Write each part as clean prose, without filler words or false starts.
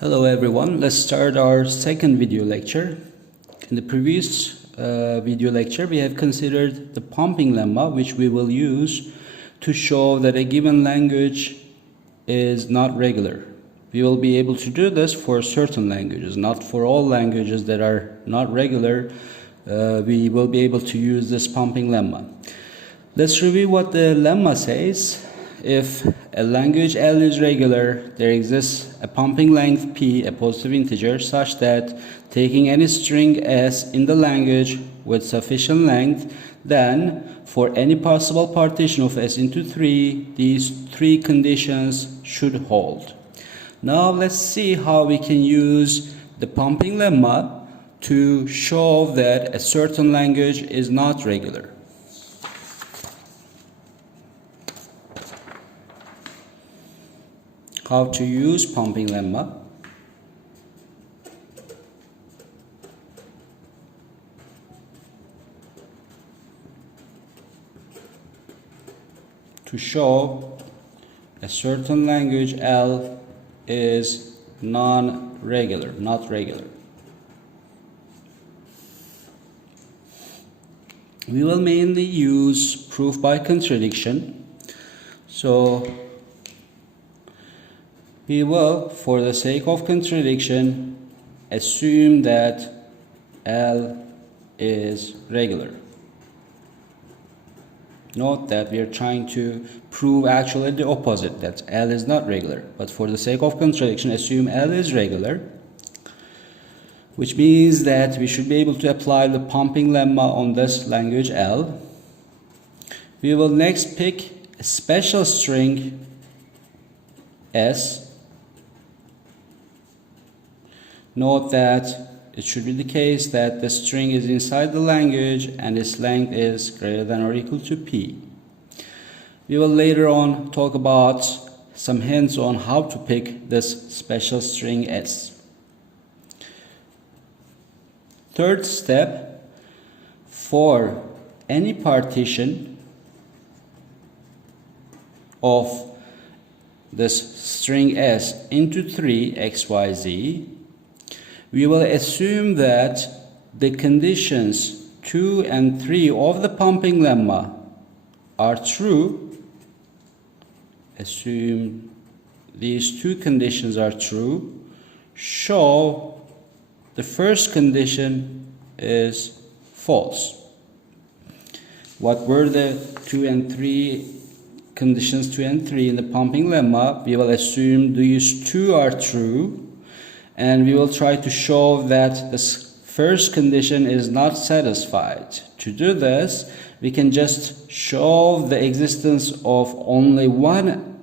Hello everyone, let's start our second video lecture. In the previous video lecture we have considered the pumping lemma, which we will use to show that a given language is not regular. We will be able to do this for certain languages, not for all languages that are not regular. We will be able to use this pumping lemma. Let's review what the lemma says. If a language L is regular, there exists a pumping length P, a positive integer, such that taking any string S in the language with sufficient length, then for any possible partition of S into 3, these three conditions should hold. Now let's see how we can use the pumping lemma to show that a certain language is not regular. How to use pumping lemma. To show a certain language L is non-regular, not regular. We will mainly use proof by contradiction. So we will, for the sake of contradiction, assume that L is regular. Note that we are trying to prove actually the opposite, that L is not regular. But for the sake of contradiction, assume L is regular, which means that we should be able to apply the pumping lemma on this language L. We will next pick a special string S. Note that it should be the case that the string is inside the language and its length is greater than or equal to P. We will later on talk about some hints on how to pick this special string S. Third step, for any partition of this string S into 3 XYZ, we will assume that the conditions 2 and 3 of the pumping lemma are true. Assume these two conditions are true. Show the first condition is false. What were the 2 and 3 conditions 2 and 3 in the pumping lemma? We will assume these two are true. And we will try to show that this first condition is not satisfied. To do this, we can just show the existence of only one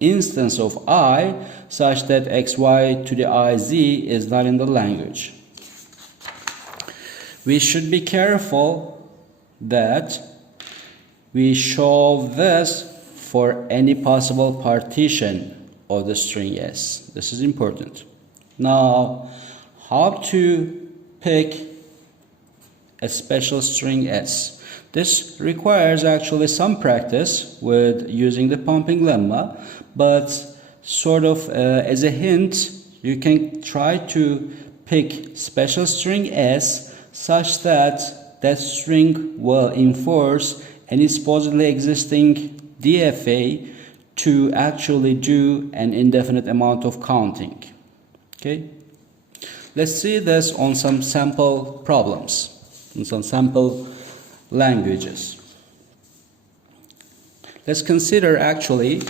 instance of I, such that xy to the iz is not in the language. We should be careful that we show this for any possible partition of the string S. This is important. Now, how to pick a special string S? This requires actually some practice with using the pumping lemma, but sort of as a hint, you can try to pick special string S such that that string will enforce any supposedly existing DFA to actually do an indefinite amount of counting. Okay, let's see this on some sample problems, in some sample languages. Let's consider actually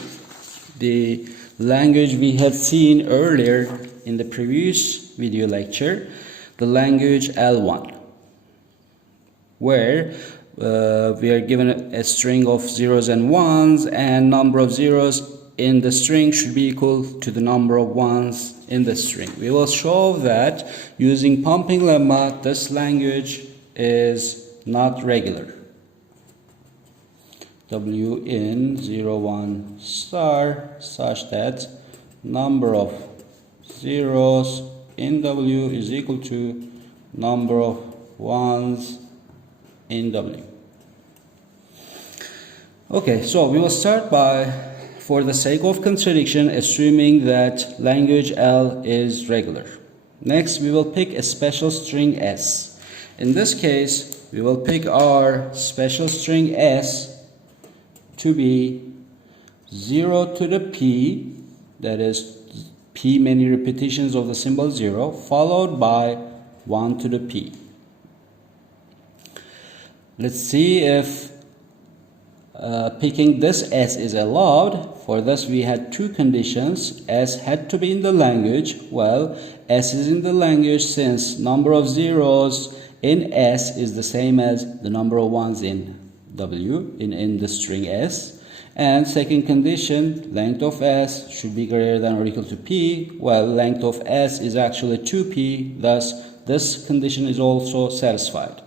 the language we have seen earlier in the previous video lecture, the language L1, where we are given a string of zeros and ones, and number of zeros in the string should be equal to the number of ones in the string. We will show that using pumping lemma, this language is not regular. W in 0, 1 star such that number of zeros in W is equal to number of ones in W. Okay, so we will start by for the sake of contradiction, assuming that language L is regular. Next, we will pick a special string S. In this case, we will pick our special string S to be 0 to the P, that is P many repetitions of the symbol 0, followed by 1 to the P. Let's see if picking this S is allowed. For this we had two conditions. S had to be in the language. Well, S is in the language since number of zeros in S is the same as the number of ones in W, in the string S. And second condition, length of S should be greater than or equal to P. Well, length of S is actually 2P, thus this condition is also satisfied.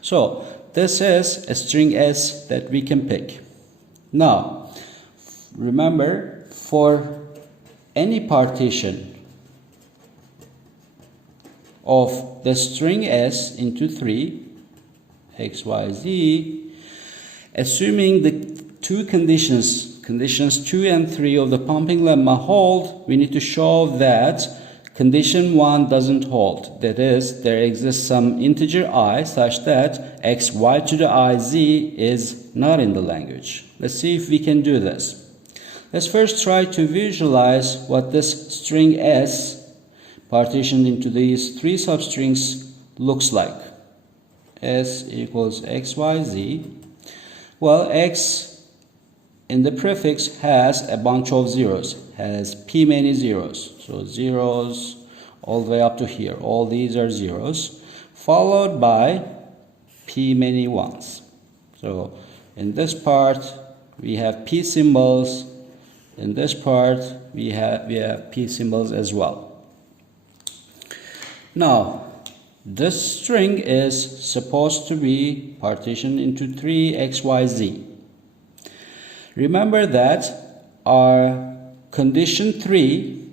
So this is a string S that we can pick. Now, remember, for any partition of the string S into 3, x, y, z, assuming the two conditions 2 and 3 of the pumping lemma hold, we need to show that condition 1 doesn't hold. That is, there exists some integer I such that x, y to the I, z is not in the language. Let's see if we can do this. Let's first try to visualize what this string S partitioned into these three substrings looks like. S equals x, y, z. Well, x in the prefix has a bunch of zeros, has p many zeros. So zeros all the way up to here. All these are zeros, followed by p many ones. So in this part we have p symbols. In this part we have p symbols as well. Now this string is supposed to be partitioned into 3 x, y, z. Remember that our condition 3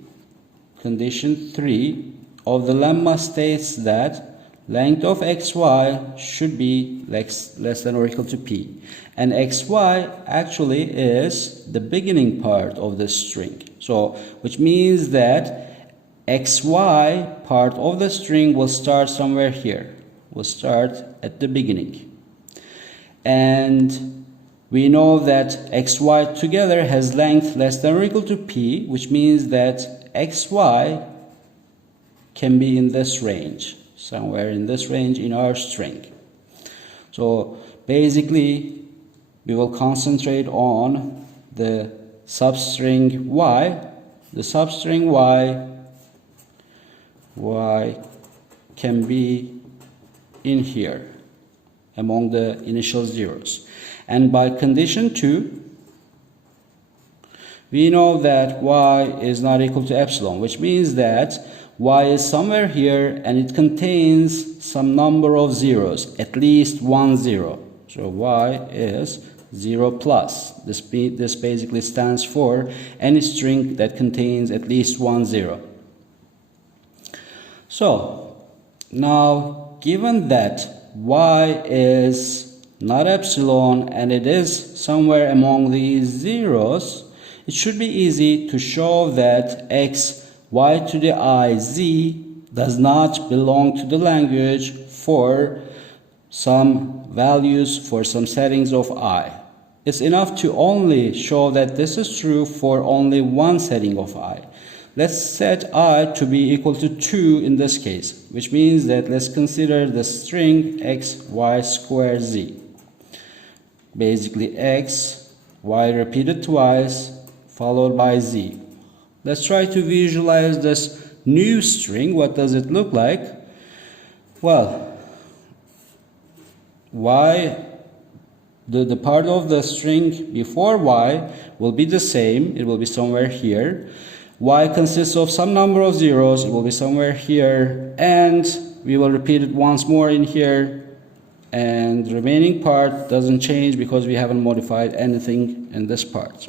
of the lemma states that length of xy should be less than or equal to p. And xy actually is the beginning part of the string. So, which means that xy part of the string will start somewhere here. Will start at the beginning. And we know that xy together has length less than or equal to p, which means that xy can be in this range, somewhere in this range in our string. So basically, we will concentrate on the substring y. The substring y can be in here among the initial zeros. And by condition 2, we know that y is not equal to epsilon, which means that y is somewhere here and it contains some number of zeros, at least 1 0. So y is 0 plus. This basically stands for any string that contains at least 1 0. So now, given that y is not epsilon and it is somewhere among these zeros, it should be easy to show that x, y to the I, z does not belong to the language for some values, for some settings of I. It's enough to only show that this is true for only one setting of I. Let's set I to be equal to 2 in this case, which means that let's consider the string x, y squared z. Basically x, y repeated twice, followed by z. Let's try to visualize this new string. What does it look like? Well, y, the part of the string before y will be the same. It will be somewhere here. Y consists of some number of zeros. It will be somewhere here. And we will repeat it once more in here. And the remaining part doesn't change because we haven't modified anything in this part.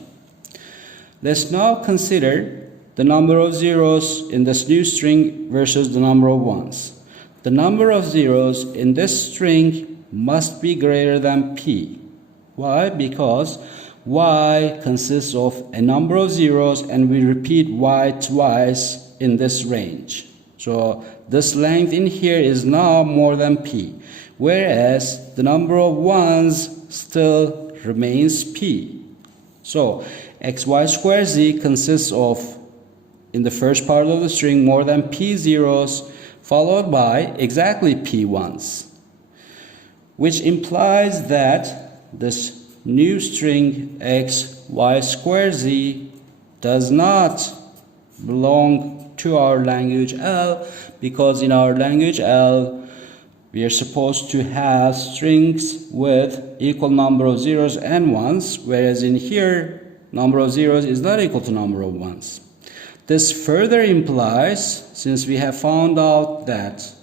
Let's now consider the number of zeros in this new string versus the number of ones. The number of zeros in this string must be greater than p. Why? Because y consists of a number of zeros, and we repeat y twice in this range. So this length in here is now more than p, whereas the number of ones still remains p. So xy square z consists of, in the first part of the string, more than p zeros followed by exactly p ones, which implies that this new string xy square z does not belong to our language L, because in our language L we are supposed to have strings with equal number of zeros and ones, whereas in here number of zeros is not equal to number of ones. This further implies, since we have found out that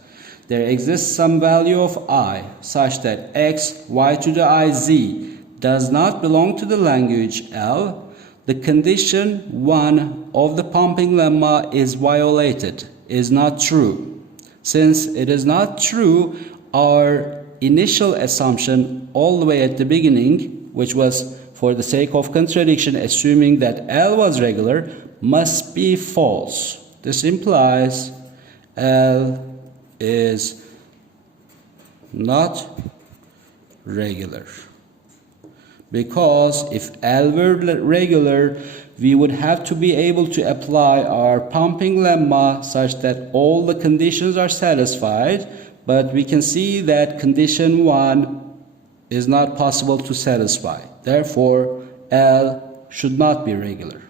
there exists some value of I such that x y to the I z does not belong to the language L, the condition 1 of the pumping lemma is violated, is not true. Since it is not true, our initial assumption all the way at the beginning, which was for the sake of contradiction assuming that L was regular, must be false. This implies L is not regular. Because if L were regular, we would have to be able to apply our pumping lemma such that all the conditions are satisfied, but we can see that condition 1 is not possible to satisfy. Therefore, L should not be regular.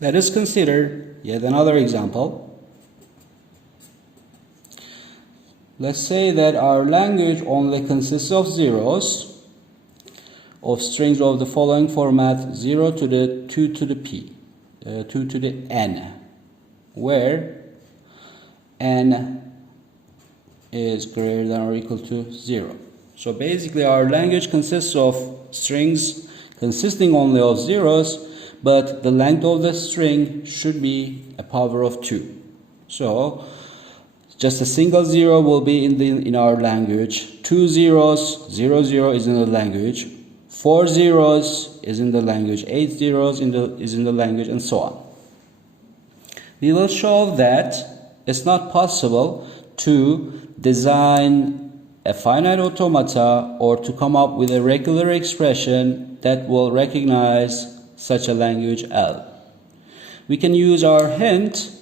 Let us consider yet another example. Let's say that our language only consists of zeros, of strings of the following format: 0 to the 2 to the p, 2 to the n, where n is greater than or equal to 0. So basically our language consists of strings consisting only of zeros, but the length of the string should be a power of 2. So just a single zero will be in our language. 2 zeros, 0 0 is in the language. 4 zeros is in the language. 8 zeros is in the language, and so on. We will show that it's not possible to design a finite automata or to come up with a regular expression that will recognize such a language L. We can use our hint.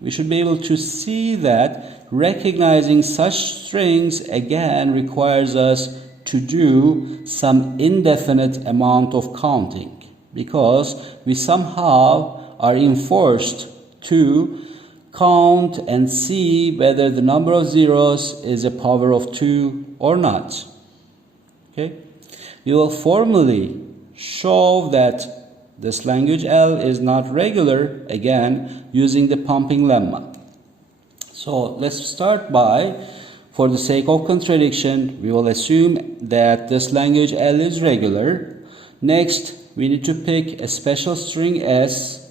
We should be able to see that recognizing such strings again requires us to do some indefinite amount of counting, because we somehow are enforced to count and see whether the number of zeros is a power of 2 or not. Okay? We will formally show that this language L is not regular, again, using the pumping lemma. So let's start by, for the sake of contradiction, we will assume that this language L is regular. Next, we need to pick a special string S.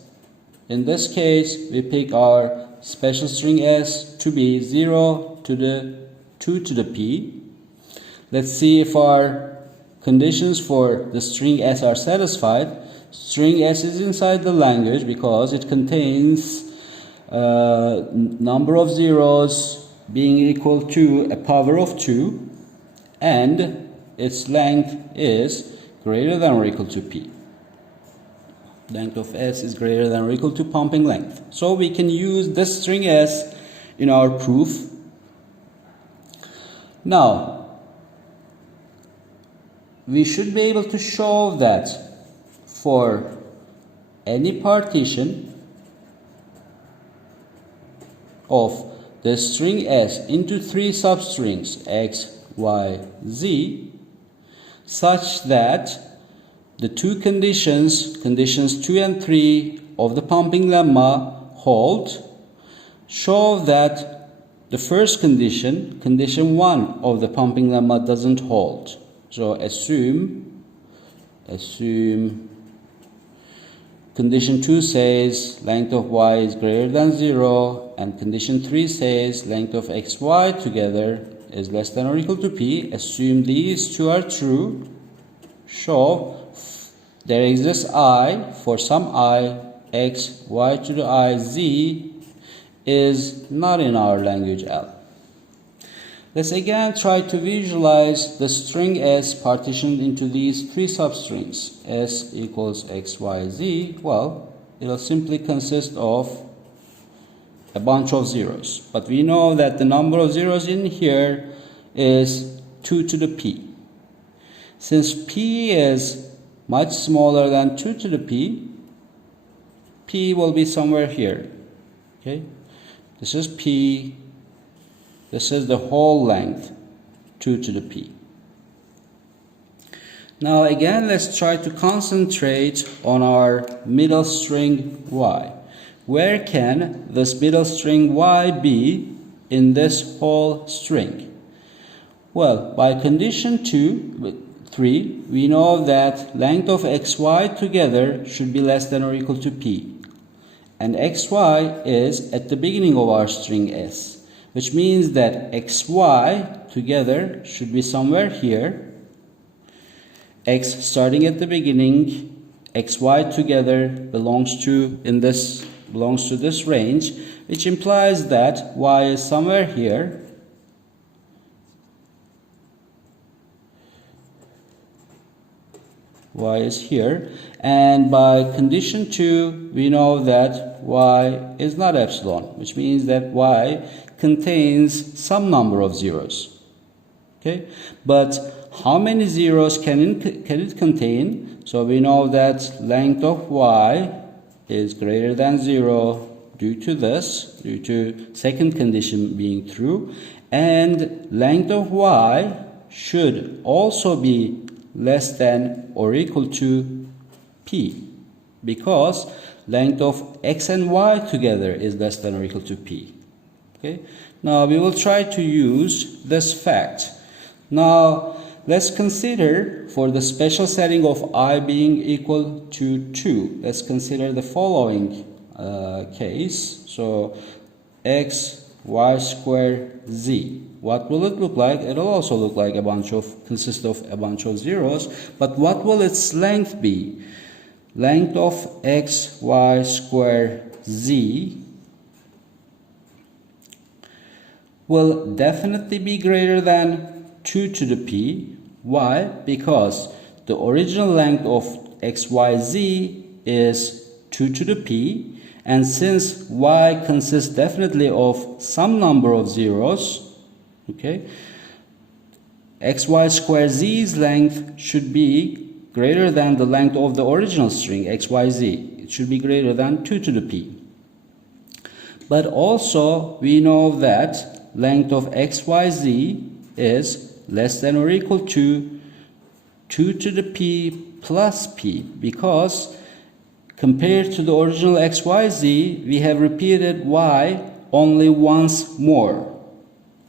In this case, we pick our special string S to be 0 to the 2 to the p. Let's see if our conditions for the string S are satisfied. String S is inside the language because it contains number of zeros being equal to a power of 2, and its length is greater than or equal to p. Length of S is greater than or equal to pumping length. So we can use this string S in our proof. Now, we should be able to show that for any partition of the string S into 3 substrings x, y, z, such that the two conditions 2 and 3 of the pumping lemma hold, show that the first condition 1 of the pumping lemma doesn't hold. So assume condition 2 says length of y is greater than 0, and condition 3 says length of xy together is less than or equal to p. Assume these two are true. Show there exists I for some I, x, y to the I, z is not in our language L. Let's again try to visualize the string S partitioned into these three substrings. S equals x, y, z. Well, it'll simply consist of a bunch of zeros. But we know that the number of zeros in here is 2 to the p. Since p is much smaller than 2 to the p, p will be somewhere here. Okay? This is p. This is the whole length, 2 to the p. Now again, let's try to concentrate on our middle string y. Where can this middle string y be in this whole string? Well, by condition 3, we know that length of xy together should be less than or equal to p. And xy is at the beginning of our string s, which means that xy together should be somewhere here. X starting at the beginning, xy together belongs to this range, which implies that y is somewhere here. Y is here, and by condition 2 we know that y is not epsilon, which means that y contains some number of zeros. Okay, but how many zeros can it contain? So we know that length of y is greater than 0 due to second condition being true, and length of y should also be less than or equal to p, because length of x and y together is less than or equal to p. Okay, now we will try to use this fact. Now let's consider, for the special setting of I being equal to 2, let's consider the following case. So x, y squared, z. What will it look like? It'll also look like consist of a bunch of zeros, but what will its length be? Length of x, y squared, z will definitely be greater than 2 to the p. Why? Because the original length of xyz is 2 to the p, and since y consists definitely of some number of zeros, okay, xy squared z's length should be greater than the length of the original string xyz. It should be greater than 2 to the p. But also we know that length of xyz is less than or equal to 2 to the p plus p, because compared to the original xyz, we have repeated y only once more.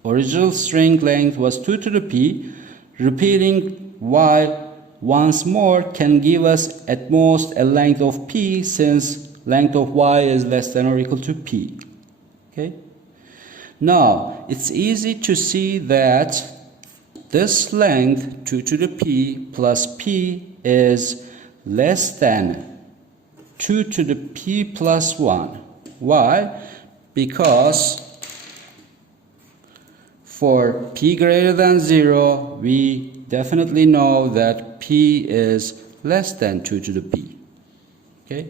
Original string length was 2 to the p. Repeating y once more can give us at most a length of p, since length of y is less than or equal to p. Okay? Now, it's easy to see that this length, 2 to the p plus p, is less than 2 to the p plus 1. Why? Because for p greater than 0, we definitely know that p is less than 2 to the p. Okay?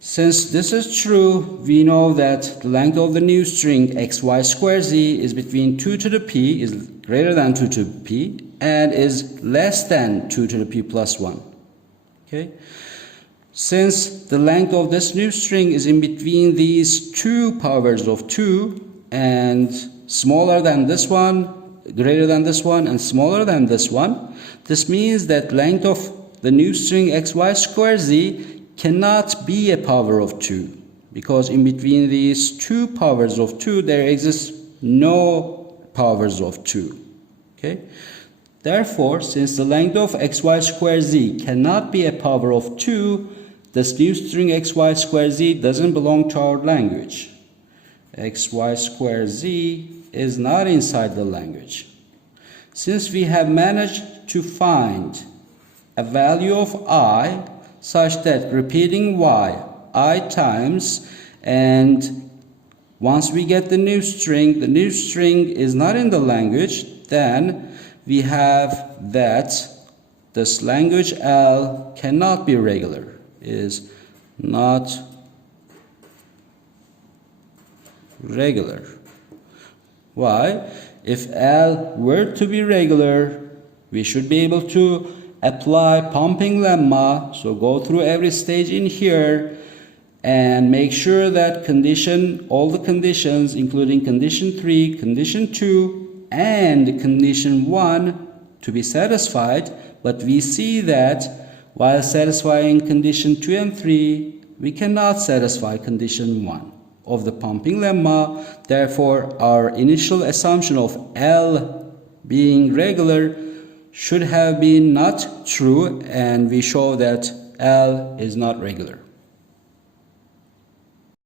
Since this is true, we know that the length of the new string xy squared z is between 2 to the p, is greater than 2 to the p, and is less than 2 to the p plus 1. Okay? Since the length of this new string is in between these two powers of 2 and smaller than this one, greater than this one, and smaller than this one, this means that length of the new string xy squared z cannot be a power of 2, because in between these two powers of 2 there exists no powers of 2. Okay? Therefore, since the length of xy squared z cannot be a power of 2, this new string xy square z doesn't belong to our language. Xy square z is not inside the language. Since we have managed to find a value of I such that repeating y I times, and once we get the new string is not in the language, then we have that this language L cannot be regular, is not regular. Why? If L were to be regular, we should be able to apply pumping lemma. So go through every stage in here and make sure that all the conditions, including condition 3, condition 2, and condition 1 to be satisfied. But we see that while satisfying condition 2 and 3, we cannot satisfy condition 1 of the pumping lemma. Therefore, our initial assumption of L being regular should have been not true, and we show that L is not regular.